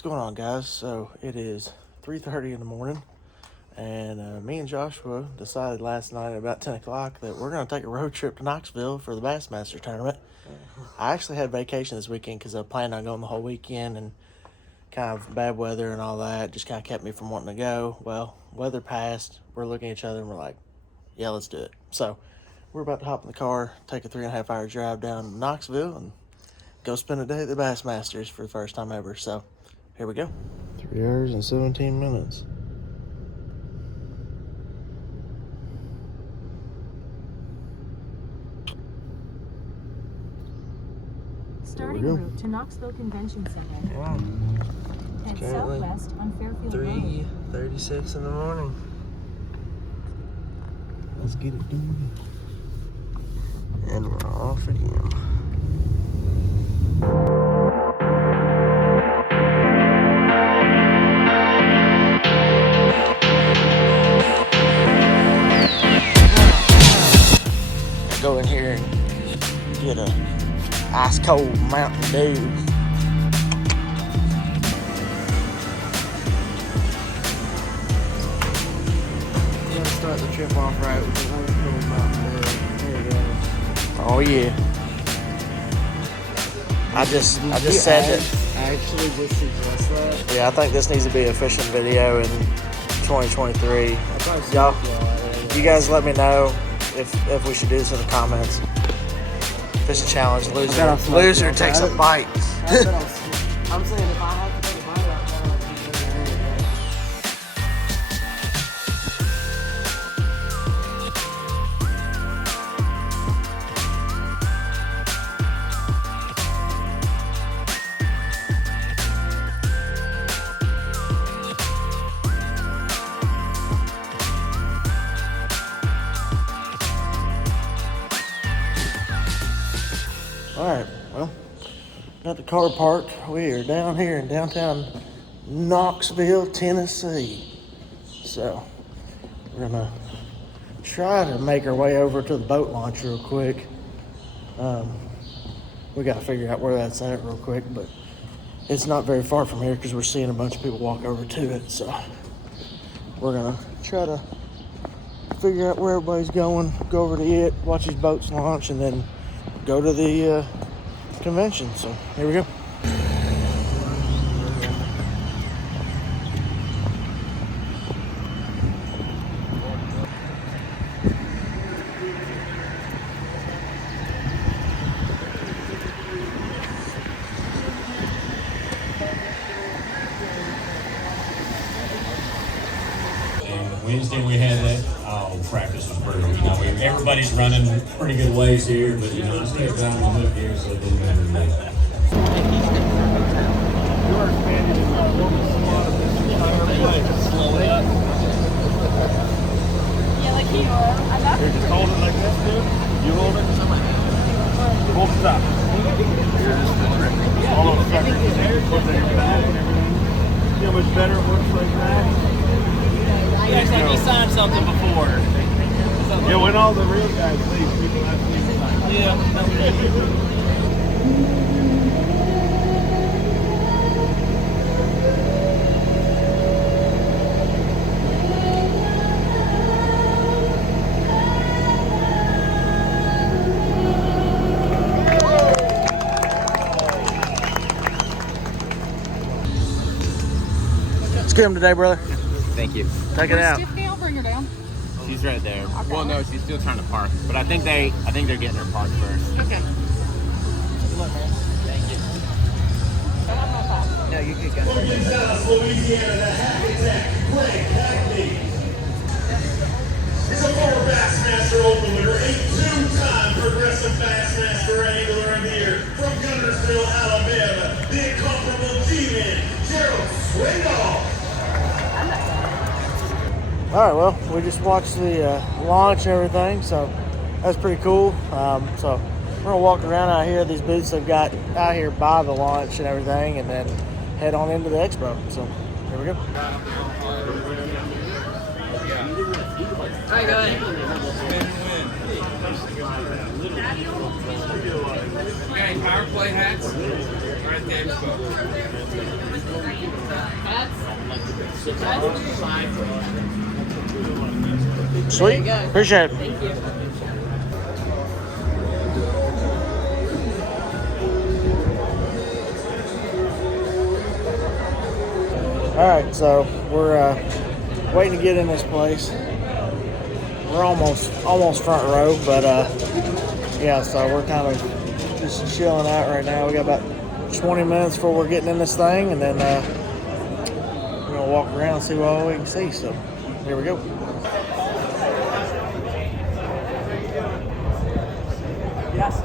What's going on, guys? So it is 3:30 in the morning, and me and Joshua decided last night at about 10 o'clock that we're going to take a road trip to Knoxville for the Bassmaster tournament. I actually had vacation this weekend because I planned on going the whole weekend, and kind of bad weather and all that just kind of kept me from wanting to go. Well, weather passed. We're looking at each other and we're like, yeah, let's do it. So we're about to hop in the car, take a 3.5 hour drive down to Knoxville and go spend a day at the Bassmasters for the first time ever. So here we go. 3 hours and 17 minutes. Starting route to Knoxville Convention Center. Wow. Head southwest on Fairfield Road. 3:36 in the morning. Let's get it done. And we're off again. Go in here and get a ice cold Mountain Dew. We're gonna start the trip off right with the ice cold Mountain Dew. There you go. Oh yeah. I just said that. I actually just suggest that. Yeah, I think this needs to be an efficient video in 2023. Y'all, you guys let me know if we should do this in the comments. Fishing challenge, loser takes a bite. I'm saying if I have to take a bite out there, Alright, well, got the car parked. We are down here in downtown Knoxville, Tennessee. So, we're gonna try to make our way over to the boat launch real quick. We gotta figure out where that's at real quick, but it's not very far from here because we're seeing a bunch of people walk over to it. So, we're gonna try to figure out where everybody's going, go over to it, watch these boats launch, and then go to the convention. So here we go. Wednesday we had that. Practice was brutal. You know, everybody's running pretty good ways here, but you know, I stepped down on the hook here, so it didn't matter to me. Yeah, like you are. I love Here, just hold it like this, dude. You hold it. Hold stop. Here's the trick. All those suckers there, put their back and everything. See how much better it works like that? he acts like he signed something before. Yeah, when all the real guys leave, people have to leave time. Yeah. Let's get him today, brother. Thank you. Take it out. I'll bring her down. She's right there. Okay. Well, no, she's still trying to park, but I think they're getting her parked first. Okay. Thank you. No, you good, guys. Louisiana, the Hack Attack, Greg Hackney. He's a former Bassmaster Open winner, a two-time Progressive Bassmaster Angler of the Year. From Guntersville, Alabama, the incomparable G-Man, Gerald Swindoll. All right, well, we just watched the launch and everything, so that's pretty cool. So we're gonna walk around out here, these booths they've got out here by the launch and everything, and then head on into the expo. So here we go. All right, go ahead. Okay, power play hats are at the expo. Sweet. Appreciate it. Thank you. All right, so we're waiting to get in this place. We're almost front row, but yeah, so we're kind of just chilling out right now. We got about 20 minutes before we're getting in this thing, and then we're gonna walk around and see what all we can see. So here we go. Yes.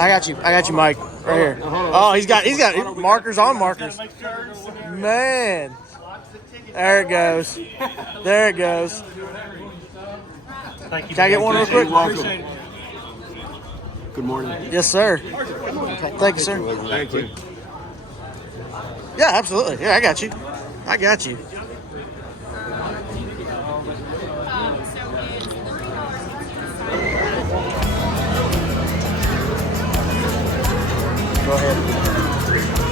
I got you, Mike, right here. Oh, he's got markers on markers. Man, there it goes. There it goes. Can I get one real quick? Good morning. Yes, sir. Thank you, sir. Thank you. Yeah, absolutely. Yeah, I got you. I got you. Go ahead.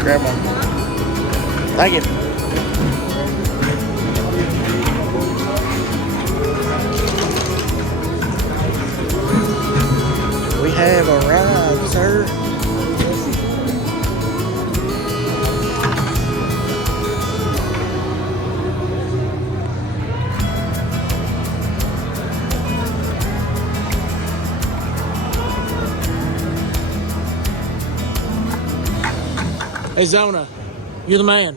Grab one. Thank you. We have arrived, sir. Hey, Zona, you're the man.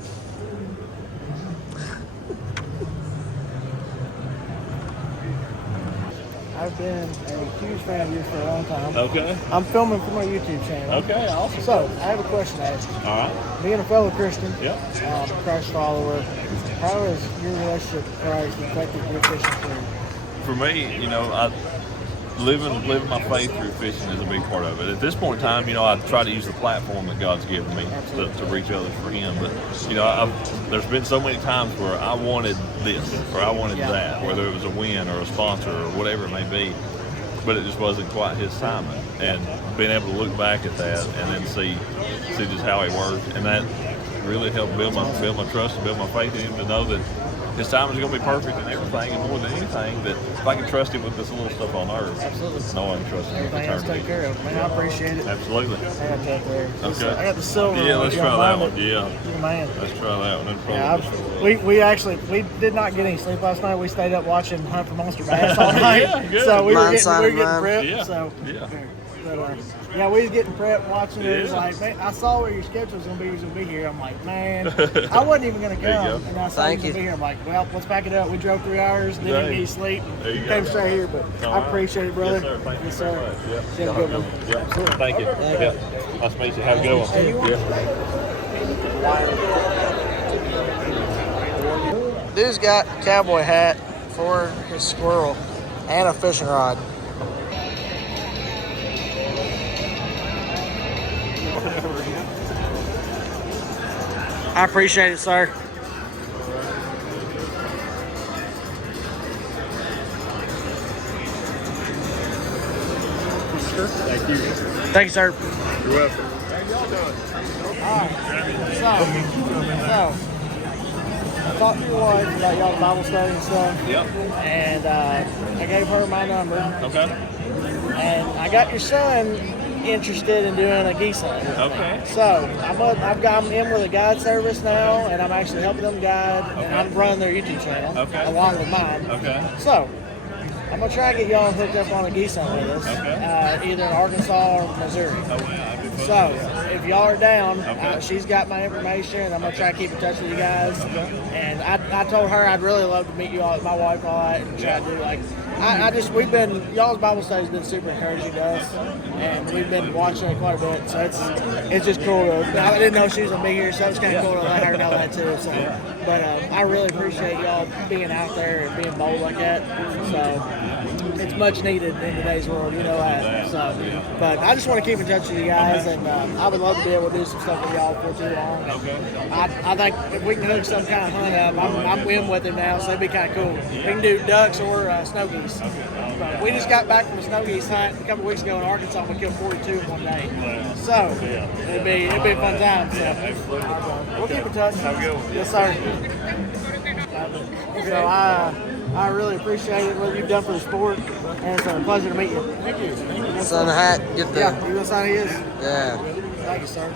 I've been a huge fan of yours for a long time. Okay. I'm filming for my YouTube channel. Okay, awesome. So, I have a question to ask you. All right. Being a fellow Christian, Yep. Christ follower, how has your relationship with Christ affected your fishing career? For me, living living my faith through fishing is a big part of it. At this point in time, I try to use the platform that God's given me to reach others for Him. But there's been so many times where I wanted this or I wanted that, whether it was a win or a sponsor or whatever it may be, but it just wasn't quite His timing. And being able to look back at that and then see just how He worked, and that really helped build my trust and build my faith in Him to know that His time is going to be perfect in everything, and more than anything, that if I can trust Him with this little stuff on earth, no, I can trust Him with Everything else take eternity. care of. Man, I appreciate it. Absolutely. I got that there. Okay. I got the silver. Yeah, one. let's You try don't that mind one. it? Yeah. You're the man. Let's try that one. Yeah, we did not get any sleep last night. We stayed up watching Hunt for Monster Bass all night. Yeah, good. So we were Mine getting signed prepped. Yeah. So Yeah. but yeah, we was getting prepped, watching it. It was Yeah. like, man, I saw where your schedule was gonna be. You was gonna be here. I'm like, man, I wasn't even gonna There you come, go. and I saw Thank you was gonna you. be here. I'm like, well, let's back it up. We drove 3 hours, didn't Right. get any sleep, There you came go. straight here. But All I right. appreciate it, brother. Yes, sir. Thank you very much. Yeah. You have a good one. Yeah. Thank you. Yeah. Nice to meet you. Have a good one. Hey, you want- Yeah. Dude's got a cowboy hat for his squirrel and a fishing rod. I appreciate it, sir. Thank you. Thank you, sir. You're welcome. So, I talked to your wife about y'all's Bible study and stuff, Yep. and I gave her my number, Okay. and I got your son interested in doing a geese hunt. Okay. So I'm in with a guide service now, and I'm actually helping them guide, and I'm running their YouTube channel Okay. along with mine. Okay. So I'm gonna try to get y'all hooked up on a geese hunt with us, Okay. either in Arkansas or Missouri. Oh, wow. That'd be So if y'all are down, she's got my information. I'm gonna try to keep in touch with you guys. And I told her I'd really love to meet you all, my wife, all that, and try to do like. We've been, y'all's Bible study's been super encouraging to us, and we've been watching it quite a bit, so it's just cool to, I didn't know she was gonna be here, so it's kind of cool to let her know that too, so, but I really appreciate y'all being out there and being bold like that, so, it's much needed in today's world, you know that, so, but I just want to keep in touch with you guys, and I would love to be able to do some stuff with y'all for too long. I think if we can hook some kind of hunt up, I'm in with it now, so it'd be kind of cool. We can do ducks or snow geese. But we just got back from a snow geese hunt a couple weeks ago in Arkansas. We killed 42 in one day. So it'd be a fun time. So we'll keep in touch. Yes, sir. So I really appreciate it, what you've done for the sport, and it's a pleasure to meet you. Thank you. Sign the hat. Get the. Yeah, you gonna sign his? Yeah. Thank you, sir.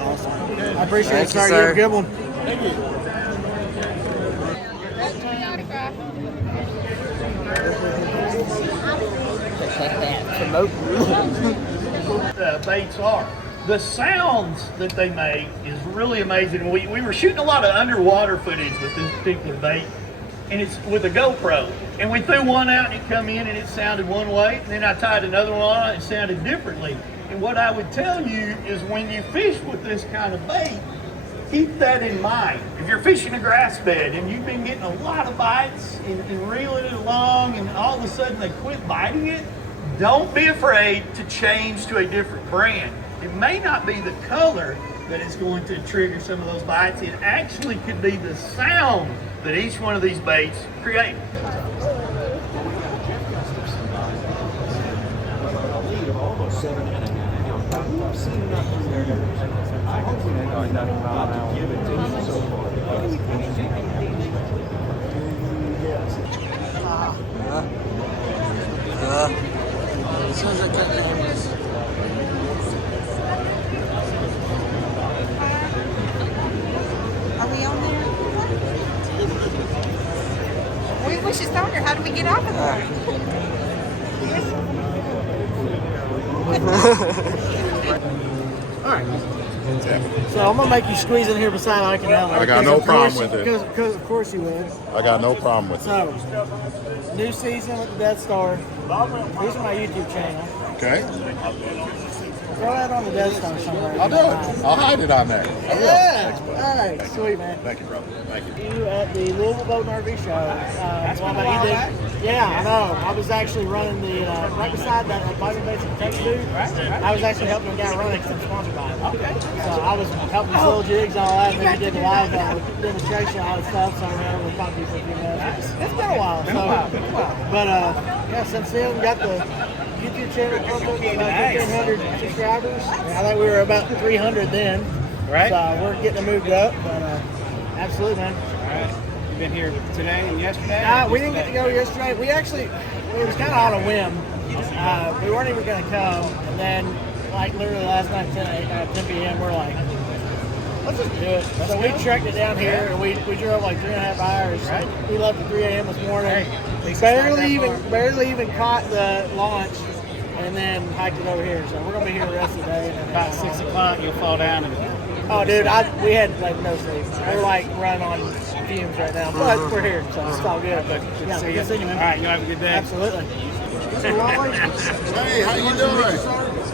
Awesome. I appreciate it, sir. You have a good one. Thank you. Baits are. The sounds that they make is really amazing. We were shooting a lot of underwater footage with this particular bait, and it's with a GoPro. And we threw one out and it come in and it sounded one way, and then I tied another one on and it sounded differently. And what I would tell you is when you fish with this kind of bait, keep that in mind. If you're fishing a grass bed and you've been getting a lot of bites and reeling it along and all of a sudden they quit biting it, don't be afraid to change to a different brand. It may not be the color that is going to trigger some of those bites. It actually could be the sound that each one of these baits create. As soon as I cut the cameras. Are we on there? We should start here. How do we get off of there? All right. So I'm gonna make you squeeze in here beside Ike and Ellen. I got no problem with it. Because of course you would. I got no problem with it. So, new season with the Death Star. Here's my YouTube channel. Okay. Throw that on the Death Star somewhere. I'll do it. I'll hide it on there. Yeah. All right. Sweet, man. Thank you, brother. Thank you. You at the Louisville Boat and RV Show. That's what about you did? Yeah, I know. I was actually running the right beside that Bible Baits and Kentucky dude. I was actually helping a guy run it because I'm sponsored by it. Okay. So I was helping his little jigs and all that, and then we did the live demonstration, all that stuff. So I ran over and talked to you for a few minutes. It's been a while. But yeah, since then we got the YouTube channel pumped up to about 1,500 subscribers. I think we were about 300 then. Right. So we're getting it moved up, but absolutely, man. All right. You've been here today and yesterday? We didn't get to go yesterday. We actually, it was kind of on a whim. We weren't even going to come, and then, like, literally last night, 10 p.m., we're like, let's just do it. So we trekked it down here, and we drove like 3.5 hours. Right. We left at 3 a.m. this morning. Barely even caught the launch, and then hiked it over here. So we're going to be here the rest of the day. And About 6 o'clock, you'll fall down and... Oh, dude, we had like no sleep. We're like running on fumes right now, but we're here, so it's all good. But yeah, good seeing you, man. All right, you have a good day. Absolutely. Hey, how you doing?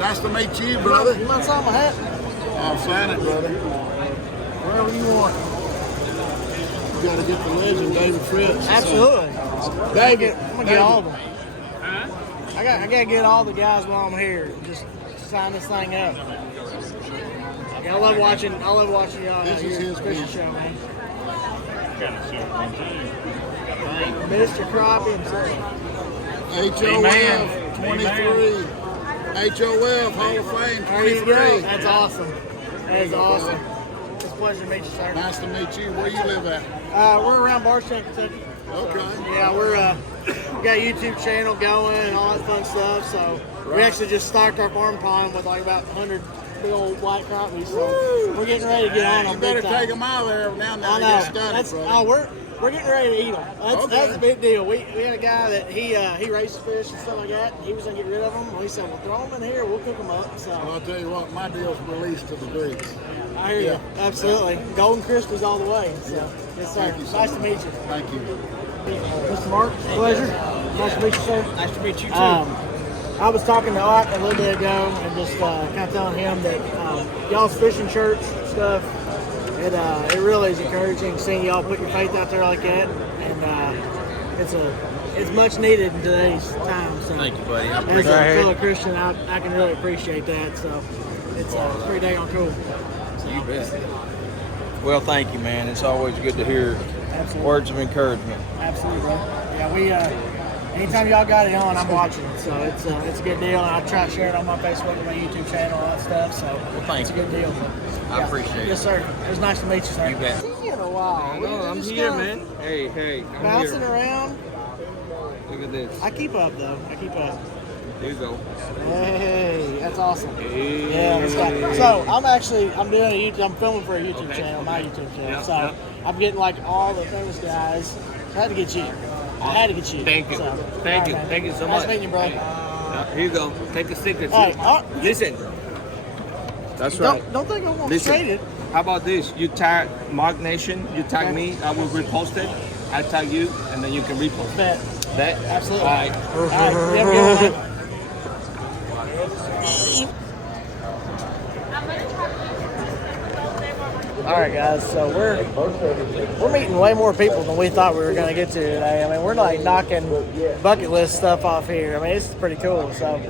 Nice to meet you, brother. You want to sign my hat? I'll sign it, brother. Wherever you want. You got to get the legend, David Fritz. Absolutely. David, I'm gonna get all of them. I gotta get all the guys while I'm here. Just sign this thing up. Yeah, I love watching y'all out here fishing show, man. Mr. Crappie himself. HOF 23. HOF Hall of Fame There you go. 23. That's awesome. That is awesome. It's a pleasure to meet you, sir. Nice to meet you. Where you live at? We're around Barstow, Kentucky. Okay. Yeah, we got a YouTube channel going and all that fun stuff. So we actually just stocked our farm pond with like about 100 big old white crappies. So we're getting ready to get on them. You better big time. take them out there every now and then. I know. We're getting ready to eat them. That's a big deal. We had a guy that he races fish and stuff like that. And he was gonna get rid of them. We said, well, throw them in here. We'll cook them up. So Well, I'll tell you what, my deal's released to the Greeks. I hear you. Absolutely. Golden Crispies all the way. So yes, sir. Thank you so Nice to much. meet you. Thank you. Mr. Mark, pleasure. Nice to meet you, sir. Nice to meet you too. I was talking to Art a little bit ago and just kind of telling him that y'all's fishing church stuff, it really is encouraging seeing y'all put your faith out there like that, and it's much needed in today's time. So Thank you, buddy. I as appreciate a it. fellow Christian, I can really appreciate that. So it's pretty dang cool. You bet. Well, thank you, man. It's always good to hear words of encouragement. Absolutely, bro. Yeah, we anytime y'all got it on, I'm watching it. So it's a good deal, and I try to share it on my Facebook and my YouTube channel, all that stuff. So it's a good deal. I appreciate it. Yes, sir. It was nice to meet you, sir. You bet. Seen you in a while. I'm here, man. Hey, I'm Bouncing here. around. Look at this. I keep up though. I keep up. There you go. Hey, that's awesome. Hey. Yeah, let's go. So I'm doing a YouTube. I'm filming for a YouTube channel, my YouTube channel. Yeah, so yeah. I'm getting like all the famous guys. I had to get you. Thank you. So, Thank you. all right, man. Thank you so nice much. meeting you, bro. Here you go. Take a sticker. Hey, Listen. That's right. Don't think I'm gonna Listen. trade it. How about this? You tag Mark Nation. You tag me. I will repost it. I tag you, and then you can repost. Bet. That Absolutely. All right. All right. You have a good one, man. All right, guys. So we're meeting way more people than we thought we were going to get to today. I mean, we're like knocking bucket list stuff off here. I mean, it's pretty cool. So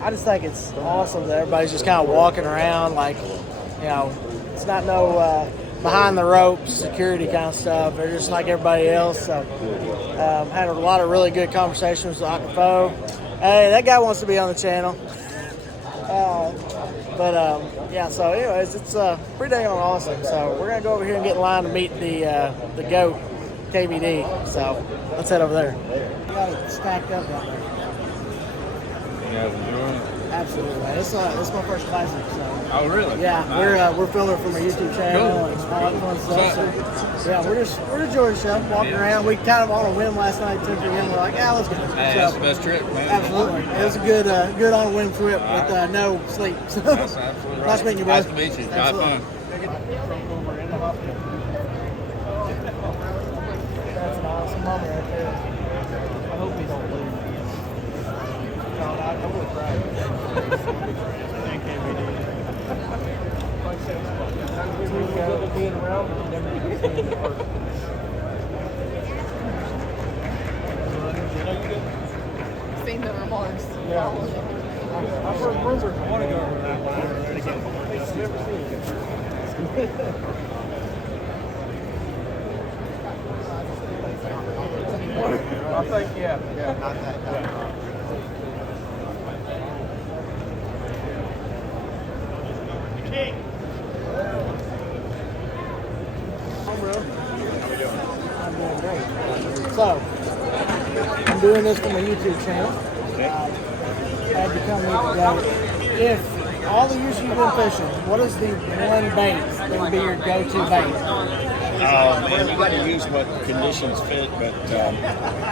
I just think it's awesome that everybody's just kind of walking around like, it's not no behind the ropes security kind of stuff. They're just like everybody else. So had a lot of really good conversations with Akafo. Hey, that guy wants to be on the channel. So anyways, it's pretty dang awesome. So we're gonna go over here and get in line to meet the GOAT KVD. So let's head over there. We got it stacked up right there. You guys enjoying it? Absolutely. This is my first classic. So Oh, really? yeah, Nice. we're filming from a YouTube channel and all that fun stuff. So, yeah, we're enjoying the show, walking around. We kind of on a whim last night, took the whim. We're like, let's go. Hey, that's the best trip, man. Absolutely. It was a good on a whim trip with no sleep. So, That's absolutely right. nice meeting you, bro. Nice to meet you. Have Absolutely. fun. That's an awesome moment right there. I hope he don't lose. I would have cried. Thank KVD. Being around, but never get to see him in person. Seen the remarks. Yeah. I've heard rumors. I want to go over that one again. I've never seen it. I think, yeah. Not that. I'm doing great. So, I'm doing this for my YouTube channel. Had to come here today. If all the years you've been fishing, what is the one bait that would be your go-to bait? Man, you got to use what conditions fit, but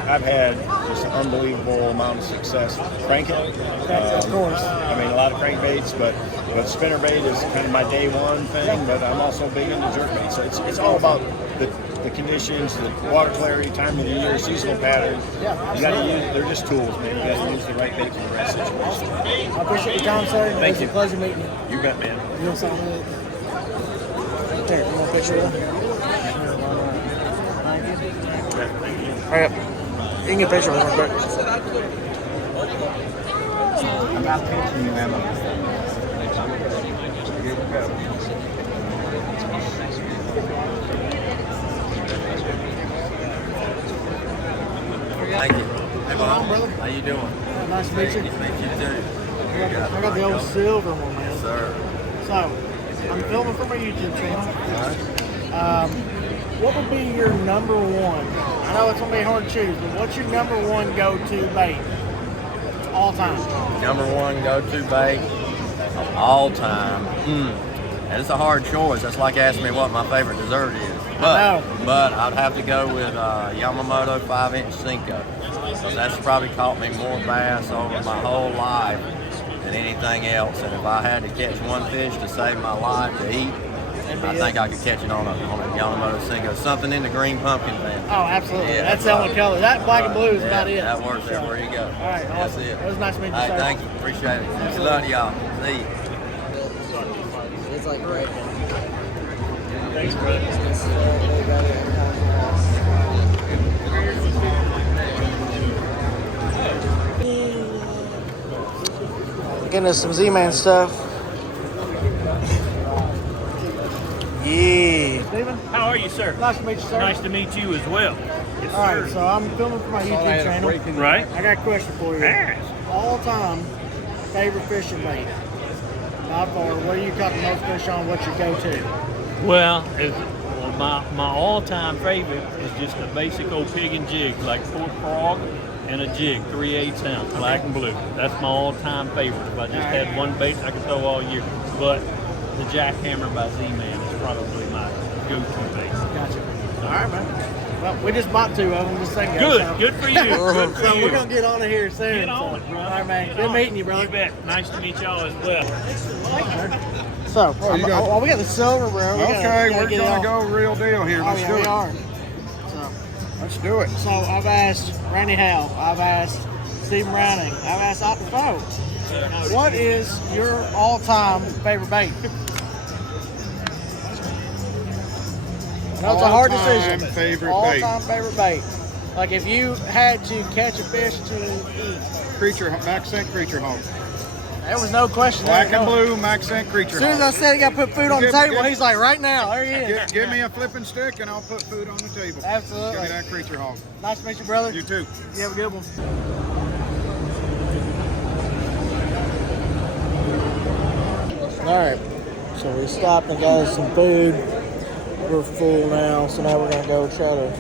I've had just an unbelievable amount of success cranking. Of course. I mean, a lot of crankbaits, but spinner bait is kind of my day one thing, but I'm also big into jerk bait. So it's all about the conditions, the water clarity, time of the year, seasonal patterns. Yeah, you got to use, they're just tools, man. You got to use the right bait for the right situation. I appreciate your time, sir. Thank you. It's a pleasure meeting you. You bet, man. You want something with it? Here, you want a picture of it? Hurry up. You can get a picture of it real quick. I'm not pitching you, Emma. Thank you. Hey, brother. How you doing? Nice to meet you. Thank you too. I got the old silver one, man. Yes, sir. So, I'm filming for my YouTube channel. What would be your number one? I know it's going to be hard to choose, but what's your number one go-to bait? All time. Number one go-to bait of all time. And it's a hard choice. That's like asking me what my favorite dessert is. But I'd have to go with Yamamoto 5-inch Cinco. So that's probably caught me more bass over my whole life than anything else. And if I had to catch one fish to save my life to eat, I think I could catch it on a Yamamoto Cinco. Something in the green pumpkin fan. Oh, absolutely. Yeah, that's the only color. That black and blue is about it. That works everywhere you go. All right, that's awesome. it. It was nice meeting you, All right, sir. thank you. Appreciate it. Good luck to y'all. See you. It's like right. Thanks, brother. Getting us some Z-Man stuff. Yeah. Steven? How are you, sir? Nice to meet you, sir. Nice to meet you as well. Yes, All right, sir. so I'm filming for my YouTube channel. Right. I got a question for you. Yes. All-time favorite fishing bait? By far, what do you caught the most fish on? What's your go-to? Well, my all-time favorite is just a basic old pig and jig, like pork frog and a jig, 3/8 ounce, black and blue. That's my all-time favorite. If I just had one bait, I could throw all year. But the jackhammer by Z-Man is probably my go-to bait. Gotcha. All right, man. Well, we just bought 2 of them this second. Good. So. Good for you. Good for So you. we're going to get on it here soon. Get on it, bro. All right, man. Get Good on meeting it. you, brother. You bet. Nice to meet y'all as well. So, you got- we got the silver, bro. Okay, we're get gonna on. go real deal here. Oh, Let's yeah, do we it. are. So, Let's do it. So I've asked Randy Howe, I've asked Stephen Browning, I've asked Otto Foe. What is your all-time favorite bait? I know it's a hard decision. All-time favorite bait. All-time favorite bait. Like if you had to catch a fish to eat. Max Scent Creature Home. There was no question. Black there. and blue Max Scent Creature As soon as I said he got to put food on the table, he's like, right now, there he is. Give me a flipping stick and I'll put food on the table. Absolutely. Give me that Creature Home. Nice to meet you, brother. You too. You have a good one. All right, so we stopped and got us some food. We're full now, so now we're gonna go try to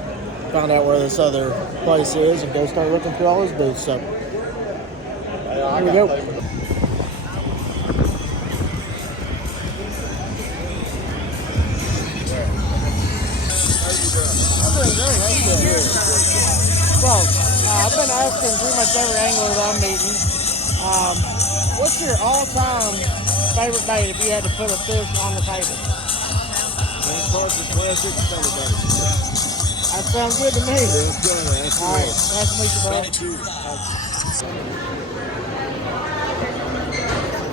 find out where this other place is and go start looking through all his booths. So here we go. So, I've been asking pretty much every angler that I'm meeting, what's your all-time favorite bait if you had to put a fish on the table? That sounds good to me. All right, nice to meet you, bud.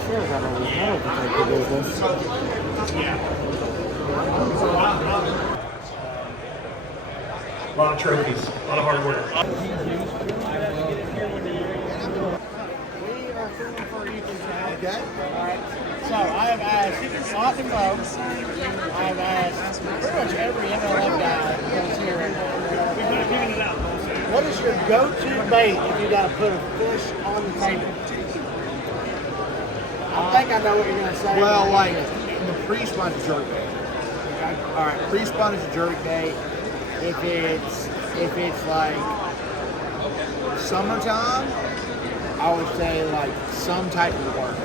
Sure, got all these metal to take the business. A lot of trophies, a lot of hard work. We are filming for a YouTube channel. Okay. All right. So I have asked lots of folks. I have asked pretty much every MLM guy that's here. What is your go-to bait if you got to put a fish on the table? I think I know what you're going to say. Well, like the pre-spun is a jerk bait. Okay. All right, pre-spun is a jerk bait. If it's like summertime, I would say like some type of work,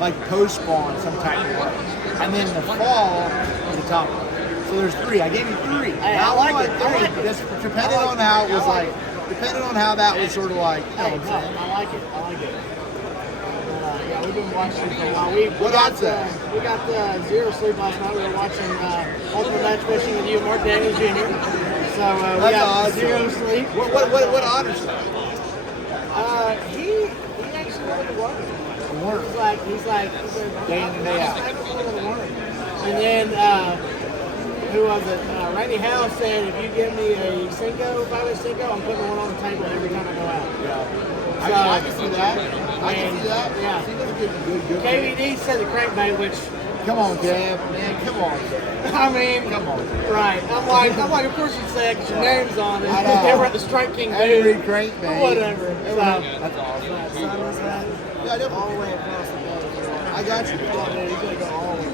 like post spawn, some type of work, and then the fall is the top one. So there's 3. I gave you 3. Hey, I like it. Just depending on how it was like, depending on how that was sort of like. Hey, no, I like it. I like it. Yeah, we've been watching for a while. We got zero sleep last night. We were watching Ultimate Match Fishing with you, Mark Daniels Jr. So we got zero sleep. What honors that? He actually wanted to work. He's like day in and day out. And then who was it? Randy Howe said, if you give me a Cinco, 5-inch Cinco, I'm putting one on the table every time I go out. Yeah. So, I can see that. I can see that. Yeah. See, that's good. KVD said the crankbait, which. Come on, Kev, man. Come on, Kev. I mean, come on. Right. I'm like, of course you'd say it because your name's on it. I know. They were at the Strike King booth. Every crankbait. Whatever. That's awesome. Yeah, definitely. All the way across the boat. I got you. He's gonna go all the way.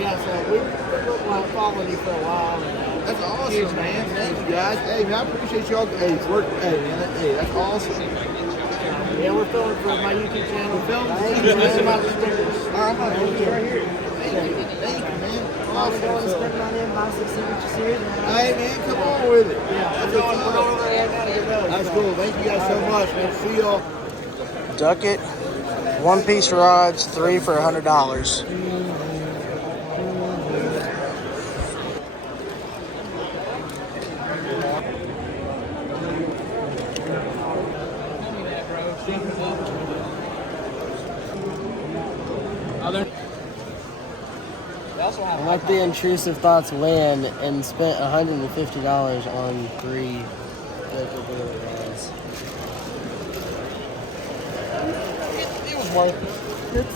Yeah, so we've been following you for a while. That's awesome, man. Thank you, guys. Hey, man, I appreciate y'all. Hey, work. Hey, man. Hey, that's awesome. Yeah, we're filming for my YouTube channel. We're filming. All right, I'm going to put you right here. Thank you, man. I'm going to spend money and buy some signature series. Hey, man, come on with it. Yeah, we're over there now to get those. That's cool. Thank you guys so much, man. See y'all. Ducket, one-piece rods, 3 for $100. I let the intrusive thoughts win and spent $150 on 3 local bullet rods. It was worth it.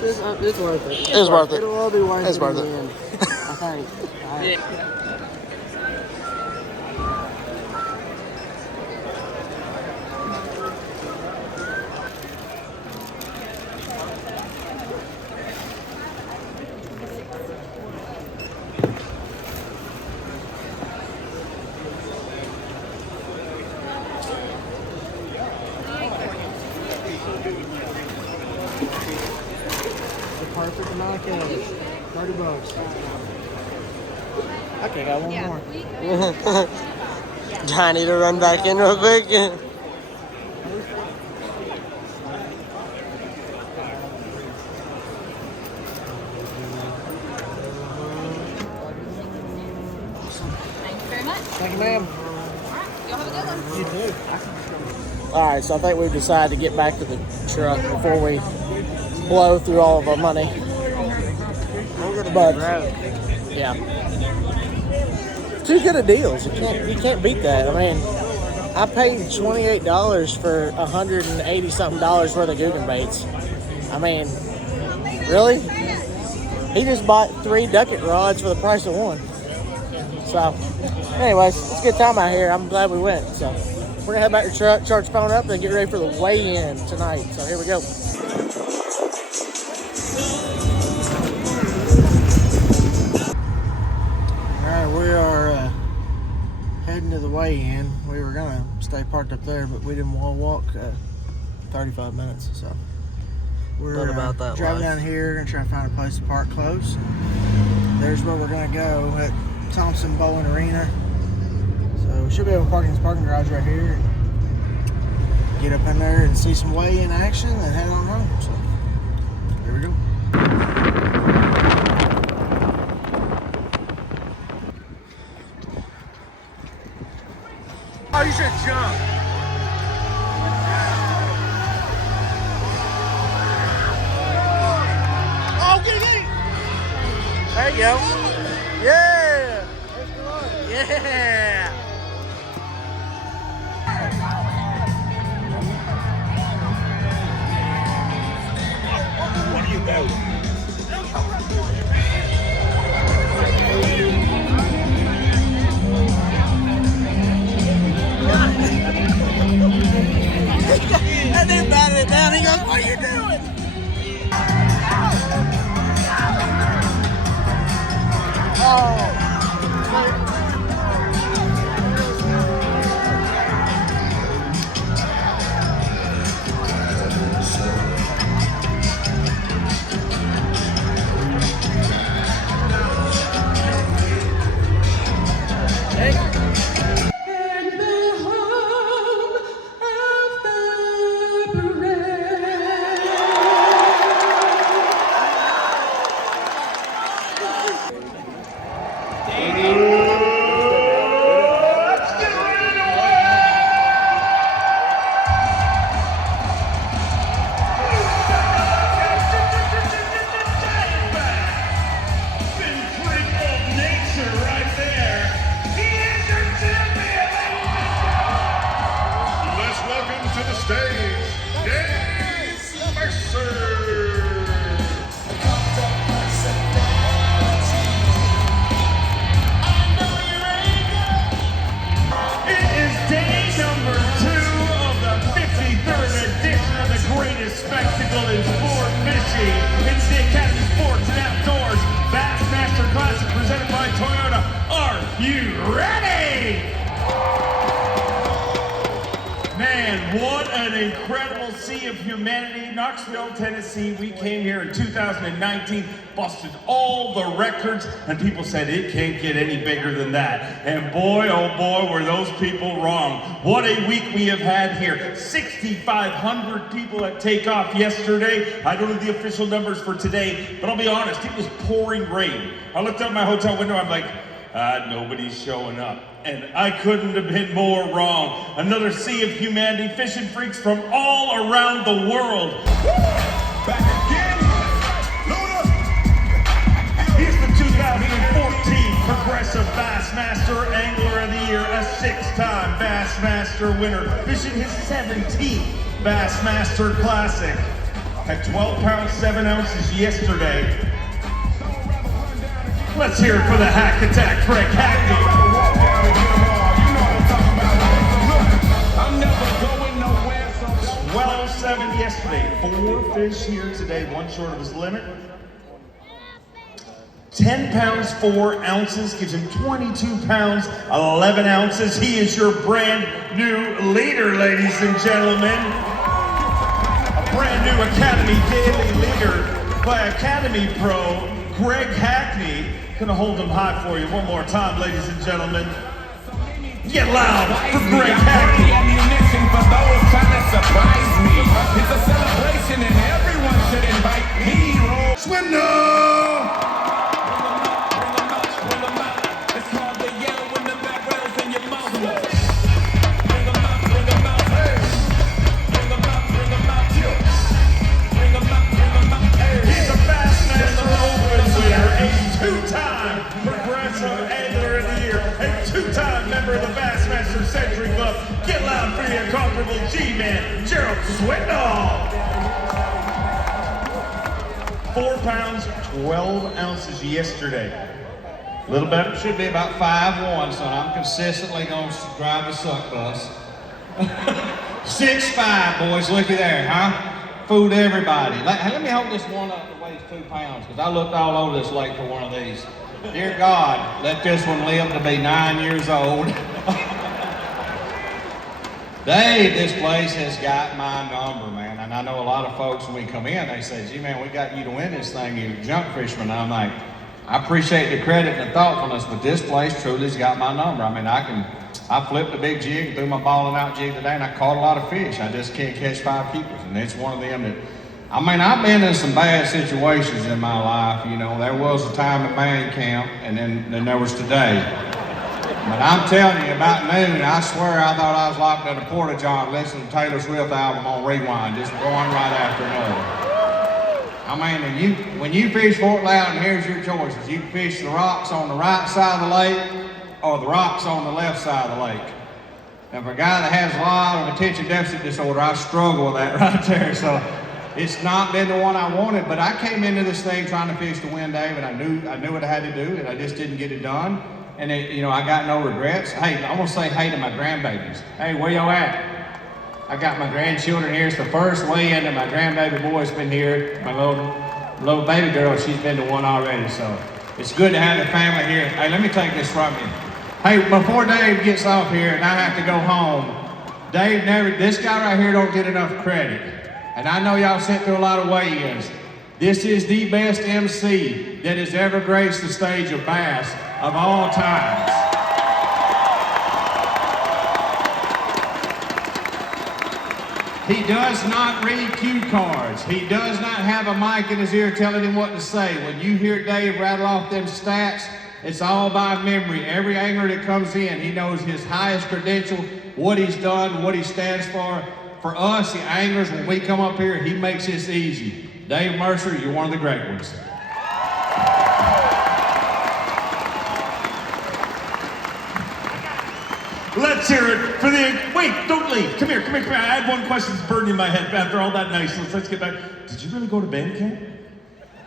It's worth it. It's worth it. It'll all be worth It's it worth in it. the end. I think. The perfect amount of cash. $30. Okay, got one more. Do I need to run back in real quick? Thank you very much. Thank you, ma'am. Y'all have a good one. You too. All right, so I think we've decided to get back to the truck before we blow through all of our money. But yeah, too good of deals. You can't beat that. I mean, I paid $28 for $180 something worth of Guggen baits. I mean, really? He just bought 3 ducket rods for the price of 1. So, anyways, it's a good time out here. I'm glad we went. So, we're gonna head back to the truck, charge the phone up, and get ready for the weigh-in tonight. So here we go. All right, we are heading to the weigh-in. We were gonna stay parked up there, but we didn't want to walk 35 minutes. So we're about that driving life. down here, gonna try to find a place to park close. There's where we're gonna go at Thompson Bowling Arena. So we should be able to park in this parking garage right here. Get up in there and see some weigh-in action and head on home. So here we go. Oh, you should jump. Oh, get it. There you go. Yeah. Yeah. What do you do? And then batted it down. He goes, "What are you doing?" Oh. Man, what an incredible sea of humanity. Knoxville, Tennessee. We came here in 2019, busted all the records, and people said it can't get any bigger than that. And boy, oh boy, were those people wrong. What a week we have had here. 6,500 people at takeoff yesterday. I don't have the official numbers for today, but I'll be honest, it was pouring rain. I looked out my hotel window, I'm like, nobody's showing up. And I couldn't have been more wrong. Another sea of humanity, fishing freaks from all around the world. Back again, Luna. Here's the 2014 Progressive Bassmaster Angler of the Year, a 6-time Bassmaster winner, fishing his 17th Bassmaster Classic. At 12 pounds, 7 ounces yesterday. Let's hear it for the Hack Attack, Greg Hackney. 12-7 yesterday, 4 fish here today, 1 short of his limit. 10 pounds, 4 ounces, gives him 22 pounds, 11 ounces. He is your brand new leader, ladies and gentlemen. A brand new Academy Daily leader by Academy Pro, Greg Hackney. Gonna hold him high for you one more time, ladies and gentlemen. Get loud for Greg Hackney. Ammunition for those trying to surprise me. It's a celebration and everyone should invite me. Swindle! It's hard to yell when the back rattles in your mouth. Bring them out, bring them out. Bring them out, bring them out. Bring them out, bring them out. He's a Bassmaster Open winner, a 2-time Progressive Angler of the Year, a 2-time member of the Bassmaster Century Club. Get loud for the incomparable G-Man, Gerald Swindle. 4 pounds, 12 ounces yesterday. A little better? Should be about 5'1", so I'm consistently going to drive the suck bus. 6'5", boys, looky there, huh? Fooled everybody. Let me hold this one up that weighs 2 pounds, because I looked all over this lake for one of these. Dear God, let this one live to be 9 years old. Dave, this place has got my number, man. And I know a lot of folks when we come in, they say, gee, man, we got you to win this thing, you're a junk fisherman. And I'm like, I appreciate the credit and the thoughtfulness, but this place truly's got my number. I mean, I flipped a big jig and threw my ball and out jig today, and I caught a lot of fish. I just can't catch 5 keepers, and it's one of them that, I mean, I've been in some bad situations in my life. You know, there was a time at band camp, and then there was today. But I'm telling you, about noon, I swear I thought I was locked in a porta-john listening to Taylor Swift album on rewind, just going right after another. I mean, when you fish Fort Loudon, here's your choices. You can fish the rocks on the right side of the lake or the rocks on the left side of the lake. And for a guy that has a lot of attention deficit disorder, I struggle with that right there. So it's not been the one I wanted, but I came into this thing trying to fish to win, Dave, and I knew what I had to do, and I just didn't get it done. And I got no regrets. Hey, I want to say hey to my grandbabies. Hey, where y'all at? I got my grandchildren here. It's the first weigh-in, and my grandbaby boy's been here. My little baby girl, she's been to one already. So it's good to have the family here. Hey, let me take this from you. Hey, before Dave gets off here and I have to go home, this guy right here don't get enough credit. And I know y'all sent through a lot of weigh-ins. This is the best MC that has ever graced the stage of bass of all times. He does not read cue cards. He does not have a mic in his ear telling him what to say. When you hear Dave rattle off them stats, it's all by memory. Every angler that comes in, he knows his highest credential, what he's done, what he stands for. For us, the anglers, when we come up here, he makes this easy. Dave Mercer, you're one of the great ones. Let's hear it for the, wait, don't leave. Come here. I had one question that's burning in my head after all that niceness. Let's get back. Did you really go to band camp?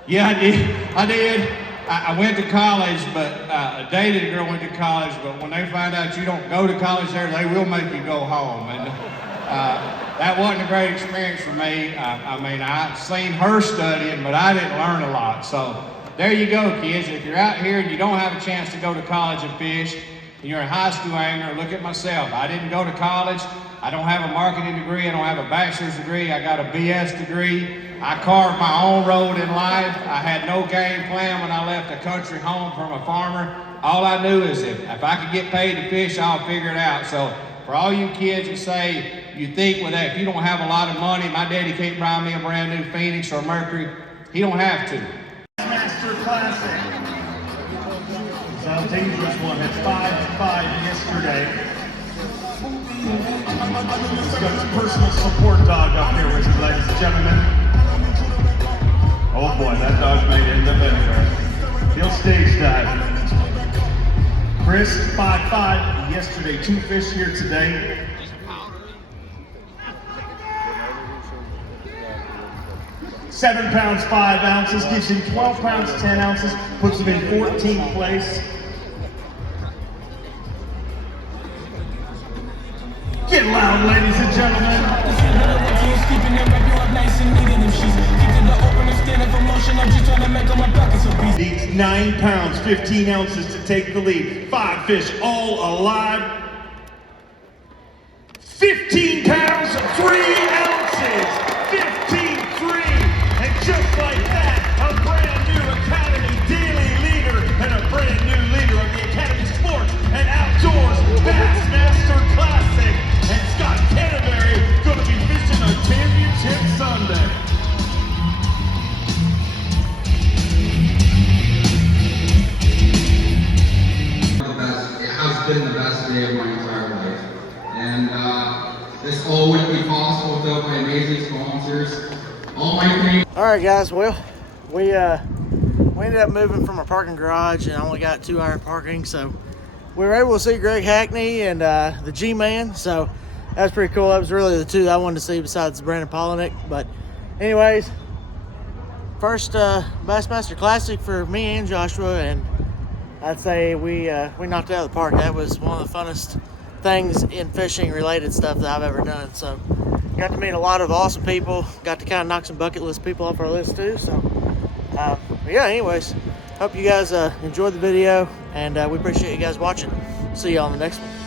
Yeah, I did. I went to college, but I dated a girl went to college, but when they find out you don't go to college there, they will make you go home. And that wasn't a great experience for me. I seen her studying, but I didn't learn a lot. So there you go, kids. If you're out here and you don't have a chance to go to college and fish, and you're a high school angler, look at myself. I didn't go to college. I don't have a marketing degree. I don't have a bachelor's degree. I got a BS degree. I carved my own road in life. I had no game plan when I left a country home from a farmer. All I knew is if I could get paid to fish, I'll figure it out. So for all you kids that say you think with that, if you don't have a lot of money, my daddy can't buy me a brand new Phoenix or Mercury. He don't have to. Bassmaster Classic. It's a dangerous one. It's 5-5 yesterday. He's got his personal support dog up here with you, ladies and gentlemen. Oh boy, that dog may end up anywhere. He'll stage dive. Chris, 5-5 yesterday. 2 fish here today. £7 5 ounces, gives him 12 pounds 10 ounces, puts him in 14th place. Get loud, ladies and gentlemen. Needs 9 pounds 15 ounces to take the lead. 5 fish all alive. 15 pounds 3 ounces. 15-3. And just like that, a brand new Academy Daily leader and a brand new leader of the Academy Sports and Outdoors Bassmaster Classic. And Scott Canterbury going to be fishing on Championship Sunday. It has been the best day of my entire life. And this all wouldn't be possible without my amazing sponsors. All right, guys. Well, We ended up moving from our parking garage and only got 2-hour parking, so we were able to see Greg Hackney and the G-Man, so that was pretty cool. That was really the two that I wanted to see besides Brandon Polinick. But anyways, first Bassmaster Classic for me and Joshua, and I'd say we knocked it out of the park. That was one of the funnest things in fishing related stuff that I've ever done. So got to meet a lot of awesome people, got to kind of knock some bucket list people off our list too. So yeah, anyways, hope you guys enjoyed the video, and we appreciate you guys watching. See you on the next one.